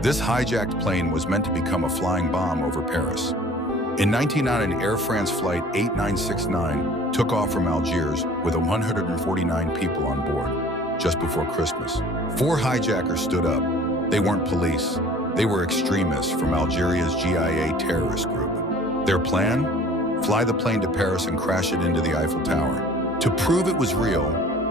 This hijacked plane was meant to become a flying bomb over Paris. In 1990, Air France Flight 8969 took off from Algiers with 149 people on board just before Christmas. 4 hijackers stood up. They weren't police. They were extremists from Algeria's GIA terrorist group. Their plan? Fly the plane to Paris and crash it into the Eiffel Tower. To prove it was real,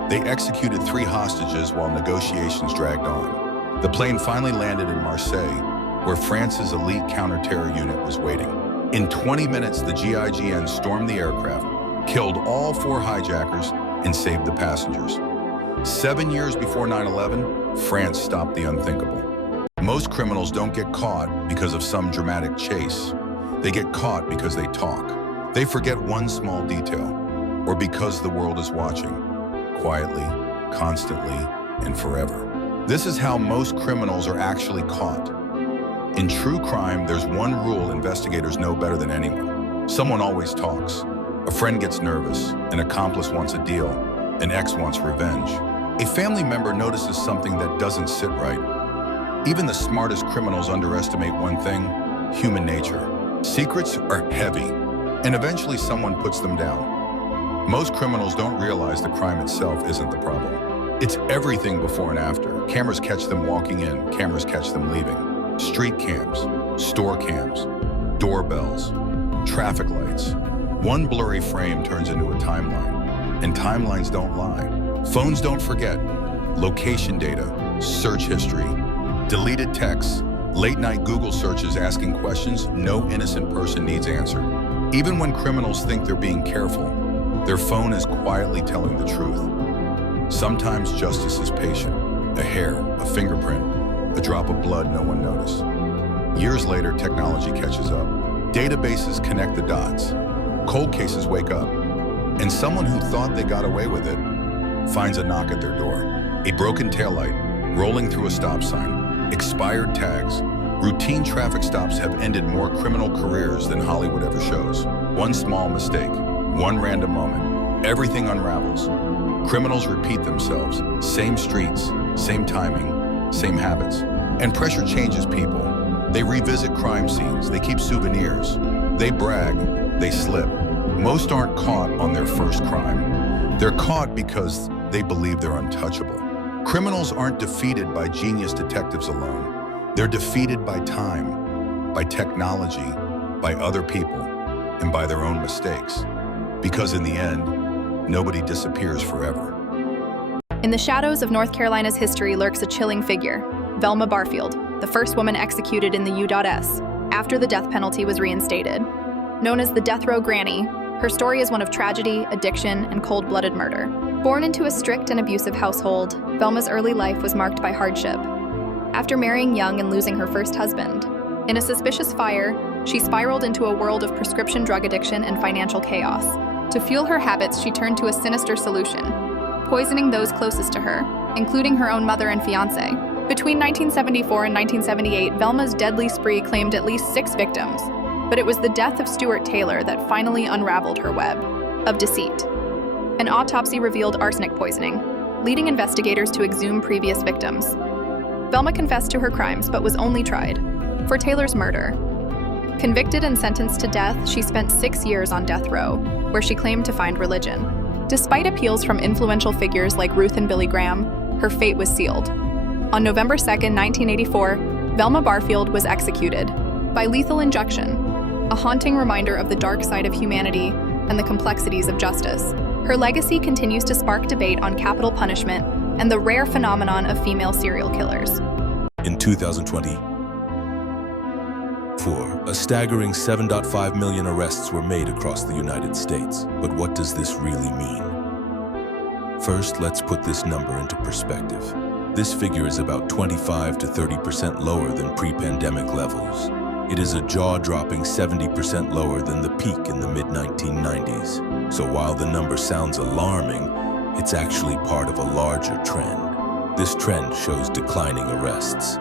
they executed 3 hostages while negotiations dragged on. The plane finally landed in Marseille, where France's elite counter-terror unit was waiting. In 20 minutes, the GIGN stormed the aircraft, killed all 4 hijackers, and saved the passengers. 7 years before 9/11, France stopped the unthinkable. Most criminals don't get caught because of some dramatic chase. They get caught because they talk. They forget one small detail, or because the world is watching, quietly, constantly, and forever. This is how most criminals are actually caught. In true crime, there's one rule investigators know better than anyone. Someone always talks. A friend gets nervous, an accomplice wants a deal, an ex wants revenge. A family member notices something that doesn't sit right. Even the smartest criminals underestimate one thing: human nature. Secrets are heavy, and eventually someone puts them down. Most criminals don't realize the crime itself isn't the problem. It's everything before and after. Cameras catch them walking in, cameras catch them leaving. Street cams, store cams, doorbells, traffic lights. One blurry frame turns into a timeline, and timelines don't lie. Phones don't forget. Location data, search history, deleted texts, late-night Google searches asking questions no innocent person needs answered. Even when criminals think they're being careful, their phone is quietly telling the truth. Sometimes justice is patient. A hair, a fingerprint, a drop of blood no one noticed. Years later, technology catches up. Databases connect the dots. Cold cases wake up. And someone who thought they got away with it finds a knock at their door. A broken taillight, rolling through a stop sign, expired tags. Routine traffic stops have ended more criminal careers than Hollywood ever shows. One small mistake, one random moment, everything unravels. Criminals repeat themselves, same streets, same timing, same habits. And pressure changes people. They revisit crime scenes, they keep souvenirs, they brag, they slip. Most aren't caught on their first crime. They're caught because they believe they're untouchable. Criminals aren't defeated by genius detectives alone. They're defeated by time, by technology, by other people, and by their own mistakes. Because in the end, nobody disappears forever. In the shadows of North Carolina's history lurks a chilling figure, Velma Barfield, the first woman executed in the U.S. after the death penalty was reinstated. Known as the Death Row Granny, her story is one of tragedy, addiction, and cold-blooded murder. Born into a strict and abusive household, Velma's early life was marked by hardship. After marrying young and losing her first husband, in a suspicious fire, she spiraled into a world of prescription drug addiction and financial chaos. To fuel her habits, she turned to a sinister solution: poisoning those closest to her, including her own mother and fiancé. Between 1974 and 1978, Velma's deadly spree claimed at least 6 victims, but it was the death of Stuart Taylor that finally unraveled her web of deceit. An autopsy revealed arsenic poisoning, leading investigators to exhume previous victims. Velma confessed to her crimes but was only tried for Taylor's murder. Convicted and sentenced to death, she spent 6 years on death row, where she claimed to find religion. Despite appeals from influential figures like Ruth and Billy Graham, her fate was sealed. On November 2, 1984, Velma Barfield was executed by lethal injection, a haunting reminder of the dark side of humanity and the complexities of justice. Her legacy continues to spark debate on capital punishment and the rare phenomenon of female serial killers. In 2024, a staggering 7.5 million arrests were made across the United States. But what does this really mean? First, let's put this number into perspective. This figure is about 25 to 30% lower than pre-pandemic levels. It is a jaw-dropping 70% lower than the peak in the mid-1990s. So while the number sounds alarming, it's actually part of a larger trend. This trend shows declining arrests.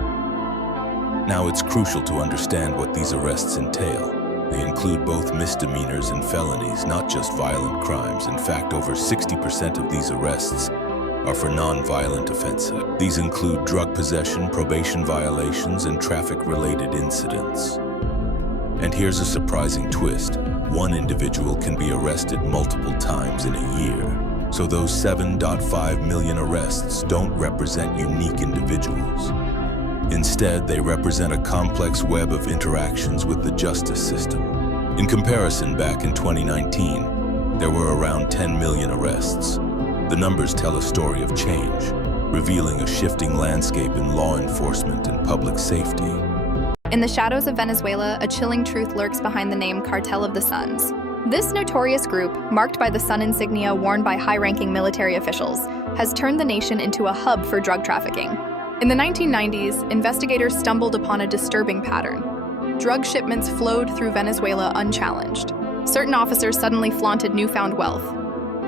Now it's crucial to understand what these arrests entail. They include both misdemeanors and felonies, not just violent crimes. In fact, over 60% of these arrests are for non-violent offenses. These include drug possession, probation violations, and traffic-related incidents. And here's a surprising twist. One individual can be arrested multiple times in a year. So those 7.5 million arrests don't represent unique individuals. Instead, they represent a complex web of interactions with the justice system. In comparison, back in 2019, there were around 10 million arrests. The numbers tell a story of change, revealing a shifting landscape in law enforcement and public safety. In the shadows of Venezuela, a chilling truth lurks behind the name Cartel of the Suns. This notorious group, marked by the sun insignia worn by high-ranking military officials, has turned the nation into a hub for drug trafficking. In the 1990s, investigators stumbled upon a disturbing pattern. Drug shipments flowed through Venezuela unchallenged. Certain officers suddenly flaunted newfound wealth.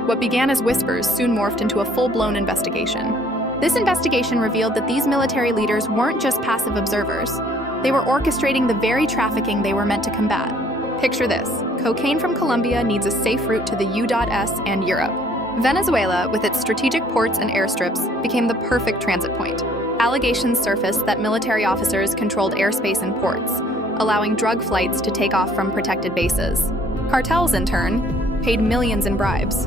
What began as whispers soon morphed into a full-blown investigation. This investigation revealed that these military leaders weren't just passive observers. They were orchestrating the very trafficking they were meant to combat. Picture this: cocaine from Colombia needs a safe route to the U.S. and Europe. Venezuela, with its strategic ports and airstrips, became the perfect transit point. Allegations surfaced that military officers controlled airspace and ports, allowing drug flights to take off from protected bases. Cartels, in turn, paid millions in bribes,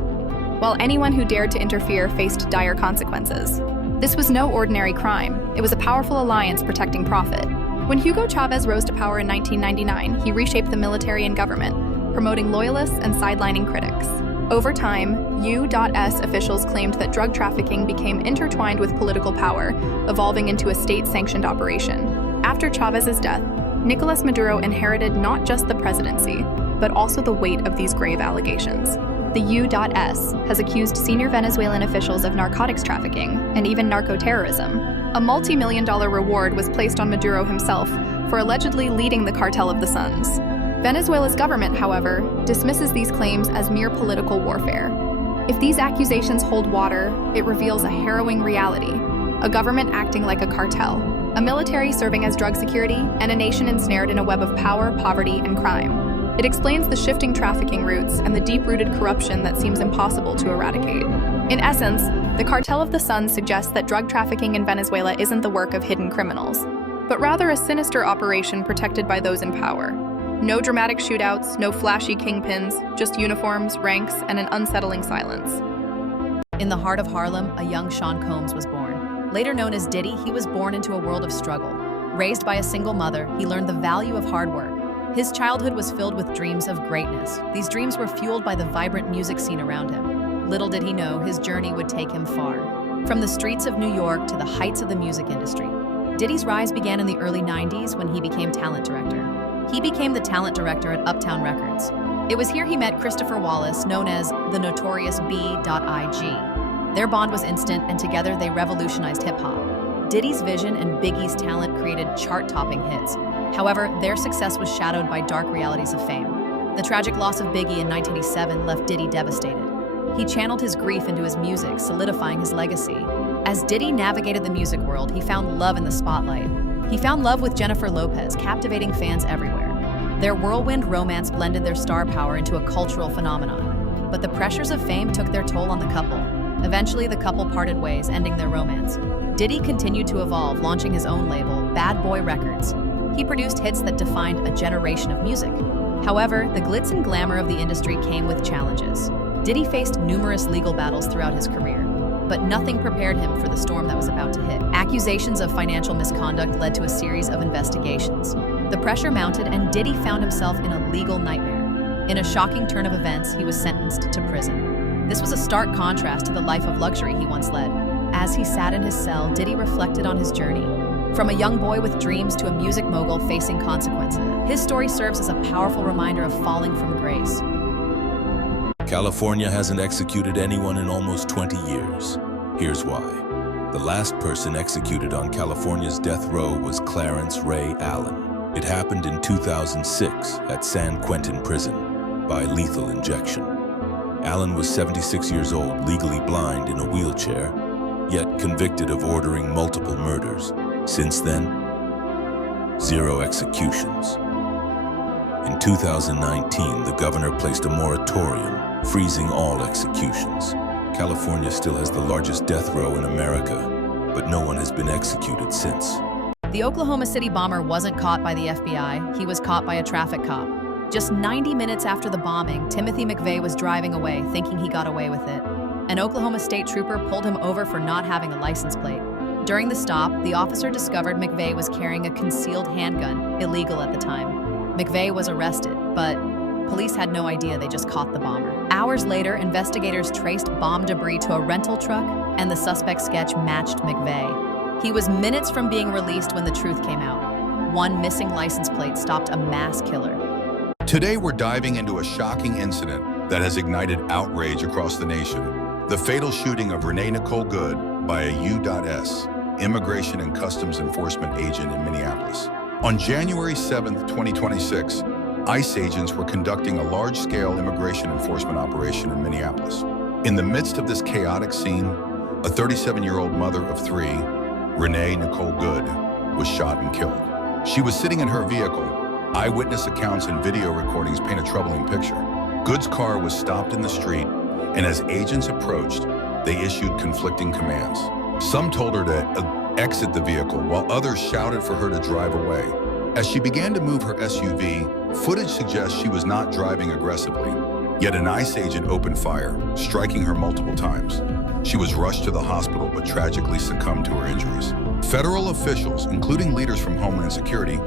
while anyone who dared to interfere faced dire consequences. This was no ordinary crime. It was a powerful alliance protecting profit. When Hugo Chavez rose to power in 1999, he reshaped the military and government, promoting loyalists and sidelining critics. Over time, U.S. officials claimed that drug trafficking became intertwined with political power, evolving into a state-sanctioned operation. After Chavez's death, Nicolas Maduro inherited not just the presidency, but also the weight of these grave allegations. The U.S. has accused senior Venezuelan officials of narcotics trafficking and even narco-terrorism. A multi-million-dollar reward was placed on Maduro himself for allegedly leading the Cartel of the Suns. Venezuela's government, however, dismisses these claims as mere political warfare. If these accusations hold water, it reveals a harrowing reality: a government acting like a cartel, a military serving as drug security, and a nation ensnared in a web of power, poverty, and crime. It explains the shifting trafficking routes and the deep-rooted corruption that seems impossible to eradicate. In essence, the Cartel of the Suns suggests that drug trafficking in Venezuela isn't the work of hidden criminals, but rather a sinister operation protected by those in power. No dramatic shootouts, no flashy kingpins, just uniforms, ranks, and an unsettling silence. In the heart of Harlem, a young Sean Combs was born. Later known as Diddy, he was born into a world of struggle. Raised by a single mother, he learned the value of hard work. His childhood was filled with dreams of greatness. These dreams were fueled by the vibrant music scene around him. Little did he know his journey would take him far. From the streets of New York to the heights of the music industry. Diddy's rise began in the early 90s when he became talent director. He became the talent director at Uptown Records. It was here he met Christopher Wallace, known as the notorious B.I.G. Their bond was instant, and together they revolutionized hip-hop. Diddy's vision and Biggie's talent created chart-topping hits. However, their success was shadowed by dark realities of fame. The tragic loss of Biggie in 1987 left Diddy devastated. He channeled his grief into his music, solidifying his legacy. As Diddy navigated the music world, he found love in the spotlight. He found love with Jennifer Lopez, captivating fans everywhere. Their whirlwind romance blended their star power into a cultural phenomenon. But the pressures of fame took their toll on the couple. Eventually, the couple parted ways, ending their romance. Diddy continued to evolve, launching his own label, Bad Boy Records. He produced hits that defined a generation of music. However, the glitz and glamour of the industry came with challenges. Diddy faced numerous legal battles throughout his career, but nothing prepared him for the storm that was about to hit. Accusations of financial misconduct led to a series of investigations. The pressure mounted, and Diddy found himself in a legal nightmare. In a shocking turn of events, he was sentenced to prison. This was a stark contrast to the life of luxury he once led. As he sat in his cell, Diddy reflected on his journey. From a young boy with dreams to a music mogul facing consequences, his story serves as a powerful reminder of falling from grace. California hasn't executed anyone in almost 20 years. Here's why. The last person executed on California's death row was Clarence Ray Allen. It happened in 2006 at San Quentin Prison by lethal injection. Allen was 76 years old, legally blind in a wheelchair, yet convicted of ordering multiple murders. Since then, 0 executions. In 2019, the governor placed a moratorium, freezing all executions. California still has the largest death row in America, but no one has been executed since. The Oklahoma City bomber wasn't caught by the FBI, he was caught by a traffic cop. Just 90 minutes after the bombing, Timothy McVeigh was driving away, thinking he got away with it. An Oklahoma State trooper pulled him over for not having a license plate. During the stop, the officer discovered McVeigh was carrying a concealed handgun, illegal at the time. McVeigh was arrested, but police had no idea they just caught the bomber. Hours later, investigators traced bomb debris to a rental truck, and the suspect's sketch matched McVeigh. He was minutes from being released when the truth came out. One missing license plate stopped a mass killer. Today, we're diving into a shocking incident that has ignited outrage across the nation. The fatal shooting of Renee Nicole Good by a U.S. Immigration and Customs Enforcement agent in Minneapolis. On January 7, 2026, ICE agents were conducting a large-scale immigration enforcement operation in Minneapolis. In the midst of this chaotic scene, a 37-year-old mother of three, Renee Nicole Good, was shot and killed. She was sitting in her vehicle. Eyewitness accounts and video recordings paint a troubling picture. Good's car was stopped in the street, and as agents approached, they issued conflicting commands. Some told her to exit the vehicle, while others shouted for her to drive away. As she began to move her SUV, footage suggests she was not driving aggressively. Yet an ICE agent opened fire, striking her multiple times. She was rushed to the hospital but tragically succumbed to her injuries. Federal officials, including leaders from Homeland Security,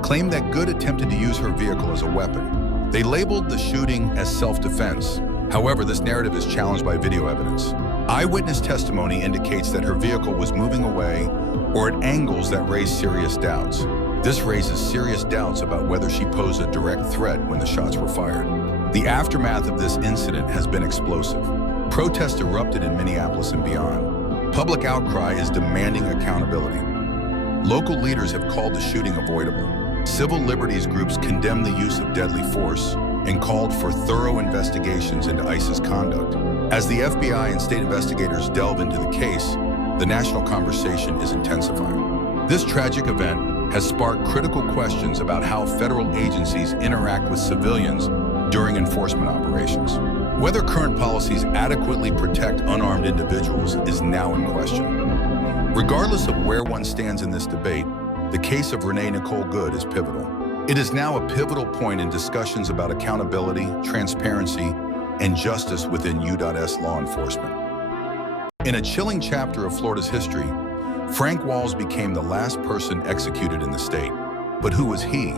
claimed that Good attempted to use her vehicle as a weapon. They labeled the shooting as self-defense. However, this narrative is challenged by video evidence. Eyewitness testimony indicates that her vehicle was moving away or at angles that raise serious doubts. This raises serious doubts about whether she posed a direct threat when the shots were fired. The aftermath of this incident has been explosive. Protests erupted in Minneapolis and beyond. Public outcry is demanding accountability. Local leaders have called the shooting avoidable. Civil liberties groups condemn the use of deadly force and called for thorough investigations into ICE's conduct. As the FBI and state investigators delve into the case, the national conversation is intensifying. This tragic event has sparked critical questions about how federal agencies interact with civilians during enforcement operations. Whether current policies adequately protect unarmed individuals is now in question. Regardless of where one stands in this debate, the case of Renee Nicole Good is pivotal. It is now a pivotal point in discussions about accountability, transparency, and justice within U.S. law enforcement. In a chilling chapter of Florida's history, Frank Walls became the last person executed in the state. But who was he?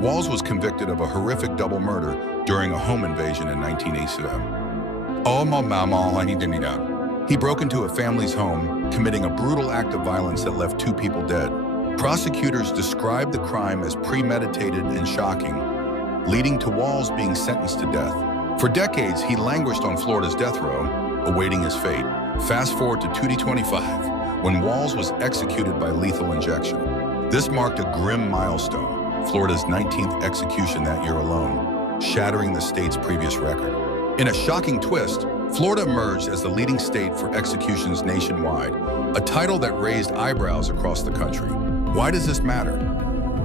Walls was convicted of a horrific double murder during a home invasion in 1987. He broke into a family's home, committing a brutal act of violence that left 2 people dead. Prosecutors described the crime as premeditated and shocking, leading to Walls being sentenced to death. For decades, he languished on Florida's death row, awaiting his fate. Fast forward to 2025, when Walls was executed by lethal injection. This marked a grim milestone, Florida's 19th execution that year alone, shattering the state's previous record. In a shocking twist, Florida emerged as the leading state for executions nationwide, a title that raised eyebrows across the country. Why does this matter?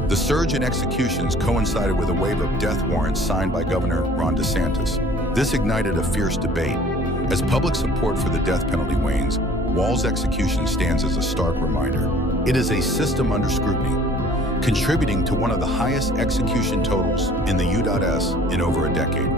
The surge in executions coincided with a wave of death warrants signed by Governor Ron DeSantis. This ignited a fierce debate. As public support for the death penalty wanes, Walls' execution stands as a stark reminder. It is a system under scrutiny, contributing to one of the highest execution totals in the U.S. in over a decade.